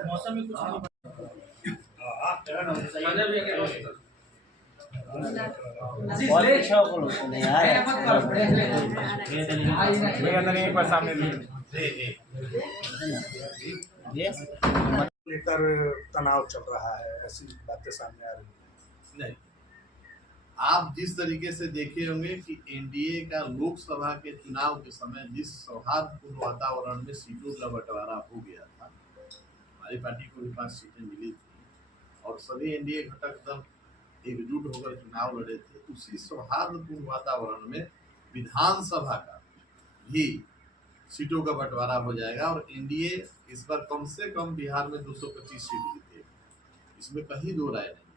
मौसम में कुछ लेकर तनाव चल रहा है, ऐसी बातें सामने आ रही है। नहीं, आप जिस तरीके से देखे होंगे कि एनडीए का लोकसभा के चुनाव के समय जिस सौहार्दपूर्ण वातावरण में सीटों का बंटवारा हो गया था, हमारी पार्टी को भी 5 सीटें मिली थी और सभी एनडीए घटक दल एकजुट होकर चुनाव लड़े थे। उसी सौहार्दपूर्ण वातावरण में विधानसभा का भी सीटों का बंटवारा हो जाएगा और एनडीए इस बार कम से कम बिहार में 225 सीट जीतेगी, इसमें कहीं दो राय नहीं।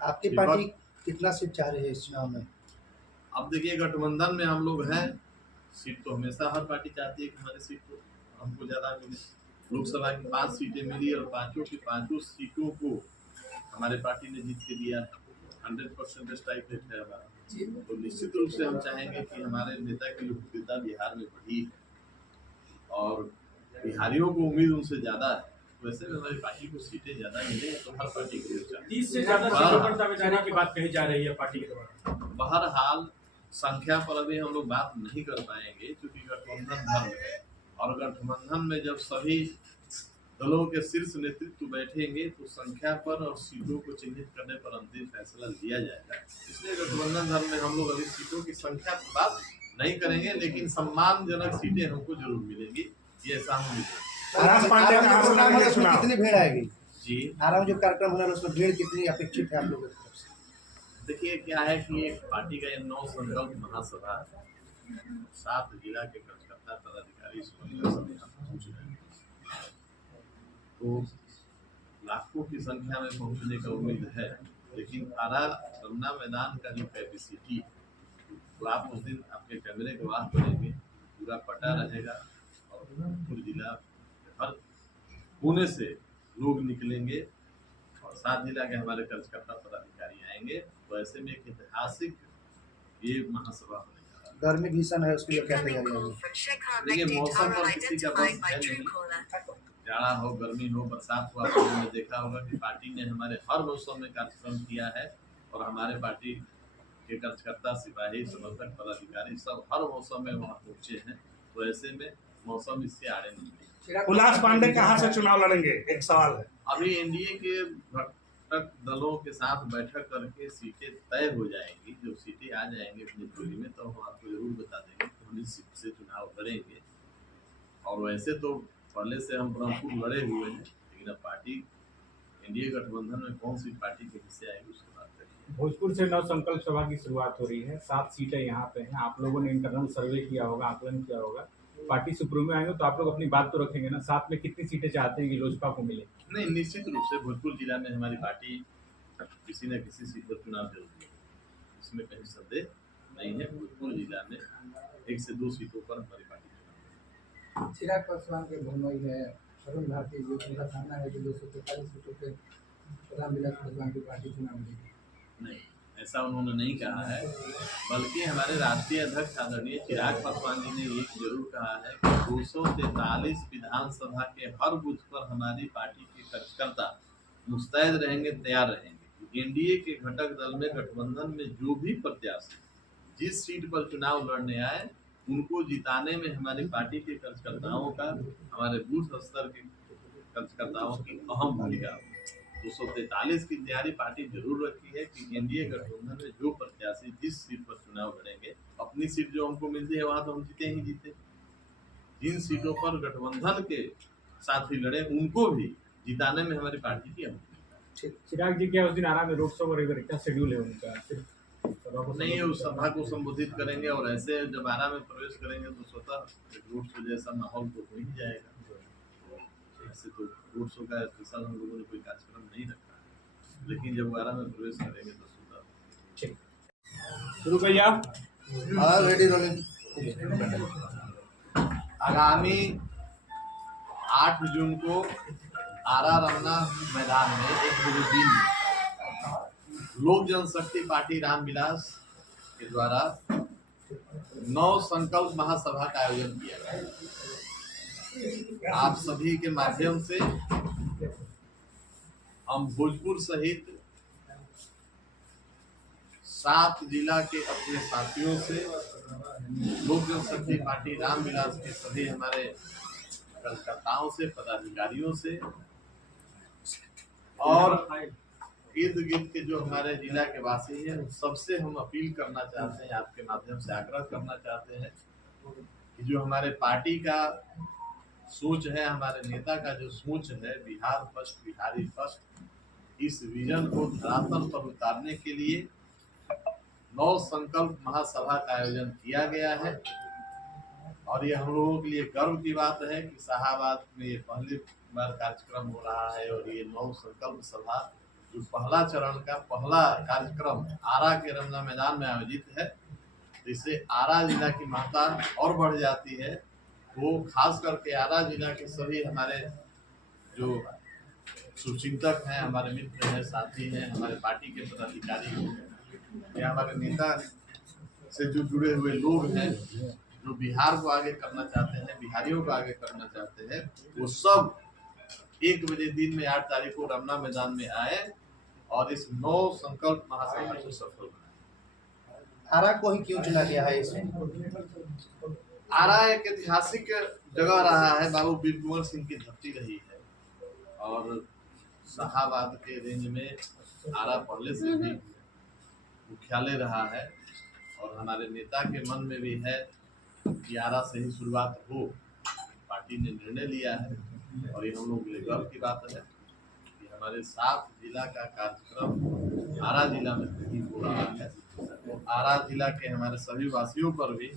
आपकी पार्टी कितना सीट चाह रही है इस चुनाव में? अब देखिए, गठबंधन में हम लोग हैं, सीट तो हमेशा हर पार्टी चाहती है कि हमारी सीट को हमको ज्यादा मिले। लोकसभा की 5 सीटें मिली और पांचों की पांचों सीटों को हमारे पार्टी ने जीत के दिया। 100% स्ट्राइक रेट है हमारा, तो निश्चित रूप से हम चाहेंगे कि हमारे नेता की लोकप्रियता बिहार में बढ़ी और बिहारियों को उम्मीद उनसे ज्यादा है। वैसे में हमारी पार्टी को सीटें ज्यादा मिले तो हर पार्टी के लिए 30 से ज्यादा सीटों पर दावे जाने की बात कही जा रही है पार्टी के द्वारा। बहरहाल संख्या पर अभी हम लोग बात नहीं कर पाएंगे क्योंकि गठबंधन धर्म है और गठबंधन में जब सभी दलों के शीर्ष नेतृत्व बैठेंगे तो संख्या पर और सीटों को चिन्हित करने पर अंतिम फैसला लिया जाएगा। इसलिए गठबंधन धर्म में हम लोग अभी सीटों की संख्या पर बात नहीं करेंगे, लेकिन सम्मानजनक सीटें हमको जरूर मिलेंगी, ये ऐसा हम कितनी भीड़ आएगी जी? आराम जो कार्यक्रम होना है उसमें भीड़ कितनी अपेक्षित है आप लोगों की तरफ से? देखिए, क्या है कि एक पार्टी का 9 संकल्प महासभा 7 जिला के कार्यकर्ता पदाधिकारी पहुंच रहे हैं, तो लाखों की संख्या में पहुंचने का उम्मीद है। लेकिन आरा रमना मैदान का जो कैपेसिटी, तो आप उस दिन आपके कैमरे गवाह बनेंगे, पूरा पटा रहेगा और पूरे जिला हर कोने से लोग निकलेंगे और 7 जिला के हमारे कार्यकर्ता पदाधिकारी आएंगे। तो ऐसे में एक ऐतिहासिक ये महासभा होने जा रहा है। गर्मी भीषण है, उसके लिए क्या तैयारी होगी? देखिए, मौसम पर किसी का बस है नहीं, जाड़ा हो, गर्मी हो, बरसात हो, आप लोगों ने देखा होगा कि पार्टी ने हमारे हर मौसम में कार्यक्रम किया है और हमारे पार्टी के कार्यकर्ता, सिपाही, समर्थक, पदाधिकारी सब हर मौसम में वहाँ पहुंचे हैं। तो ऐसे में मौसम इससे आड़े नहीं है। उल्लास पांडे कहाँ से चुनाव लड़ेंगे, एक सवाल है। अभी एनडीए के घटक दलों के साथ बैठक करके सीटें तय हो जाएंगी। जब सीटें आ जाएंगी अपनी टोली में तो हम आपको जरूर बता देंगे कि हम इस सीट से चुनाव लड़ेंगे। और वैसे तो पहले से हम ब्रह्मपुर लड़े हुए हैं, लेकिन अब पार्टी एनडीए गठबंधन में कौन सी पार्टी के हिस्से आएगी उसके बाद करिए। भोजपुर से नव संकल्प सभा की शुरुआत हो रही है, 7 सीटें यहाँ पे हैं। आप लोगों ने इंटरनल सर्वे किया होगा, आकलन किया होगा, पार्टी सुप्रीमो आएंगे तो आप लोग अपनी बात तो रखेंगे ना। 7 में कितनी सीटें चाहते हैं कि लोजपा को मिले? नहीं, निश्चित रूप से भोजपुर जिला में हमारी पार्टी किसी न किसी सीट पर चुनाव जरूर है, इसमें कहीं संदेह नहीं है। भोजपुर जिला में 1 से 2 सीटों पर हमारी पार्टी चुनाव। चिराग पासवान के भनोई है, अरुण भारती जी का कहना है कि 243 सीटों पे रामविलास पासवान की पार्टी चुनाव लड़ेगी। नहीं, ऐसा उन्होंने नहीं कहा है, बल्कि हमारे राष्ट्रीय अध्यक्ष आदरणीय चिराग पासवान जी ने एक जरूर कहा है कि 243 विधानसभा के हर बूथ पर हमारी पार्टी के कार्यकर्ता मुस्तैद रहेंगे, तैयार रहेंगे। एनडीए के घटक दल में गठबंधन में जो भी प्रत्याशी जिस सीट पर चुनाव लड़ने आए उनको जिताने में हमारी पार्टी के कार्यकर्ताओं का, हमारे बूथ स्तर के कार्यकर्ताओं की अहम भूमिका। 243 की तैयारी पार्टी जरूर रखी है कि एनडीए गठबंधन में जो प्रत्याशी जिस सीट पर चुनाव लड़ेंगे, अपनी सीट जो हमको मिलती है वहां तो हम जीते ही जीते। जिन सीटों पर गठबंधन के साथी लड़े उनको भी जिताने में हमारी पार्टी की अहम भूमिका। चिराग जी क्या उस दिन आरा में रोड शो वगैरह क्या शेड्यूल है उनका? नहीं, उस सभा को संबोधित करेंगे और ऐसे जब आरा में प्रवेश करेंगे तो स्वतः रोड शो जैसा माहौल तो हो ही जाएगा। ऐसे तो रोड शो का स्पेशल हम लोगों ने कोई कार्यक्रम नहीं रखा है, लेकिन जब आरा में प्रवेश करेंगे तो स्वतः शुरू भैया। आगामी 8 जून को आरा रमना मैदान में 1 बजे दिन लोक जनशक्ति पार्टी रामविलास के द्वारा 9 संकल्प महासभा का आयोजन किया गया। आप सभी के माध्यम से हम भोजपुर सहित 7 जिला के अपने साथियों से लोक जनशक्ति पार्टी रामविलास के सभी हमारे कार्यकर्ताओं से, पदाधिकारियों से और इर्द गिर्द के जो हमारे जिला के वासी हैं सबसे हम अपील करना चाहते हैं, आपके माध्यम से आग्रह करना चाहते हैं कि जो हमारे पार्टी का सोच है, हमारे नेता का जो सोच है, बिहार फर्स्ट बिहारी फर्स्ट, इस विजन को धरातल पर उतारने के लिए 9 संकल्प महासभा का आयोजन किया गया है। और ये हम लोगों के लिए गर्व की बात है कि शाहाबाद में ये पहली बार कार्यक्रम हो रहा है और ये 9 संकल्प सभा जो पहला चरण का पहला कार्यक्रम आरा के रमना मैदान में आयोजित है, जिससे आरा जिला की महत्ता और बढ़ जाती है। वो खास करके आरा जिला के सभी हमारे जो शुभचिंतक हैं, हमारे मित्र हैं, साथी हैं, हमारे पार्टी के पदाधिकारी हैं या हमारे नेता से जो जुड़े हुए लोग हैं जो बिहार को आगे करना चाहते हैं, बिहारियों को आगे करना चाहते हैं, वो सब 1 बजे दिन में 8 तारीख को रमना मैदान में आए और इस 9 संकल्प महासभा को सफल बनाए। आरा को ही क्यों चुना गया है इसमें? आरा एक ऐतिहासिक जगह रहा है, बाबू वीर कुंवर सिंह की धरती रही है और शाहाबाद के रेंज में आरा पहले से भी मुख्यालय रहा है और हमारे नेता के मन में भी है कि आरा से ही शुरुआत हो। पार्टी ने निर्णय लिया है और ये हम लोगों के लिए गर्व की बात है कि हमारे 7 जिला का कार्यक्रम आरा जिला में ही हो रहा है। तो आरा जिला के हमारे सभी वासियों पर भी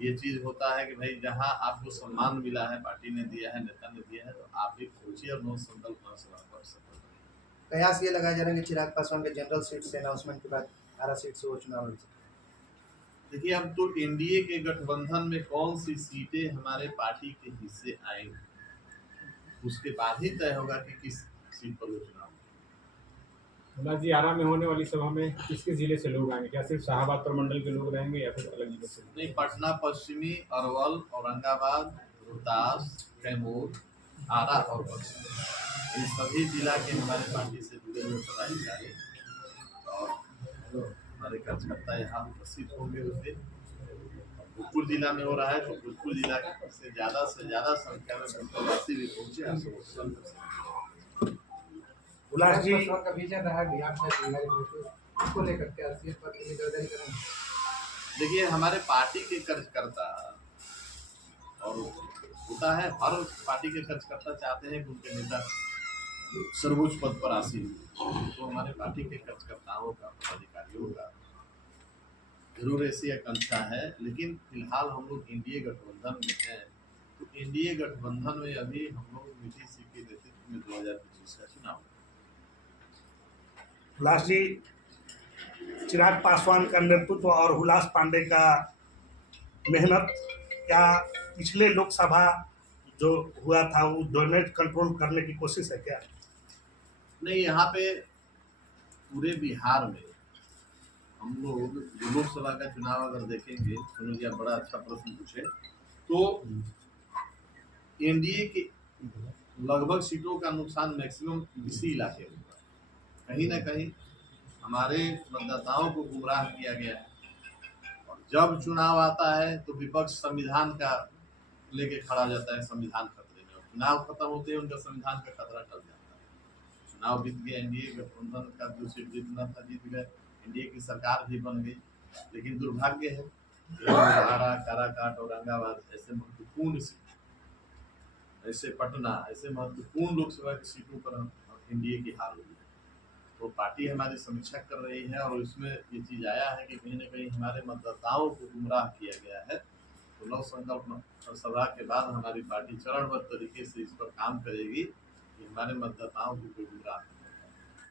ये चीज होता है कि भाई जहां आपको सम्मान मिला है, पार्टी ने दिया है, नेता ने दिया है, तो आप भी पहुंचिए और 9 संकल्प महासभा कर सकते हैं। कयास ये लगाया जा रहा है कि चिराग पासवान के जनरल सीट से अनाउंसमेंट के बाद आरा सीट से वो चुनाव लड़ सकते हैं। देखिए, अब तो एनडीए के गठबंधन में कौन सी सीटें हमारे पार्टी के हिस्से आएंगी, उसके बाद ही तय होगा कि किस सीट पर वो चुनाव। मुला जी, आरा में होने वाली सभा में किसके जिले से लोग आएंगे? क्या सिर्फ शाहाबाद प्रमंडल के लोग रहेंगे या फिर अलग जिले से? नहीं, पटना पश्चिमी, अरवल, औरंगाबाद, रोहतास, कैमूर, आरा और पश्चिमी, इन सभी जिला के हमारे पार्टी से जुड़े हुए पदाधिकारी और हमारे कार्यकर्ता यहाँ उपस्थित होंगे। उसे भोजपुर जिला में हो रहा है तो भोजपुर जिला से ज्यादा संख्या में प्रवासी भी पहुंचे। उल्लास जी, का विजन रहा बिहार से इसको लेकर के असलियत पर निवेदन करेंगे। देखिए, हमारे पार्टी के कार्यकर्ता और होता है, हर पार्टी के कार्यकर्ता चाहते हैं कि उनके नेता सर्वोच्च पद पर आसीन हो। तो हमारे पार्टी के कार्यकर्ताओं का, पदाधिकारियों का जरूर ऐसी आकांक्षा है, लेकिन फिलहाल हम लोग एनडीए गठबंधन में हैं। तो एनडीए गठबंधन में अभी हम लोग नीतीश जी के नेतृत्व में 2025 का चुनाव। हुलास जी, चिराग पासवान का नेतृत्व और हुलास पांडे का मेहनत, क्या पिछले लोकसभा जो हुआ था वो डोनेट कंट्रोल करने की कोशिश है क्या? नहीं, यहाँ पे पूरे बिहार में हम लोग जो लोकसभा का चुनाव अगर देखेंगे, सुनो जी आप बड़ा अच्छा प्रश्न पूछे, तो एनडीए के लगभग सीटों का नुकसान मैक्सिमम इसी इलाके में हुआ। कहीं ना कहीं हमारे मतदाताओं को गुमराह किया गया है और जब चुनाव आता है तो विपक्ष संविधान का लेके खड़ा हो जाता है, संविधान खतरे में। चुनाव खत्म होते हैं उनका संविधान का खतरा टल जाता है। चुनाव बीत गया, एनडीए गठबंधन का जो सीट जीतना था जीत गए, एनडीए की सरकार भी बन गई, लेकिन दुर्भाग्य है आरा, काराकाट, औरंगाबाद ऐसे महत्वपूर्ण सीट, ऐसे पटना, ऐसे महत्वपूर्ण लोकसभा की सीटों पर एनडीए की हार हुई है। तो पार्टी हमारी समीक्षा कर रही है और इसमें ये चीज आया है कि कहीं ना कहीं हमारे मतदाताओं को गुमराह किया गया है। तो 9 संकल्प सभा के बाद हमारी पार्टी चरणबद्ध तरीके से इस पर काम करेगी कि हमारे मतदाताओं को कोई गुमराह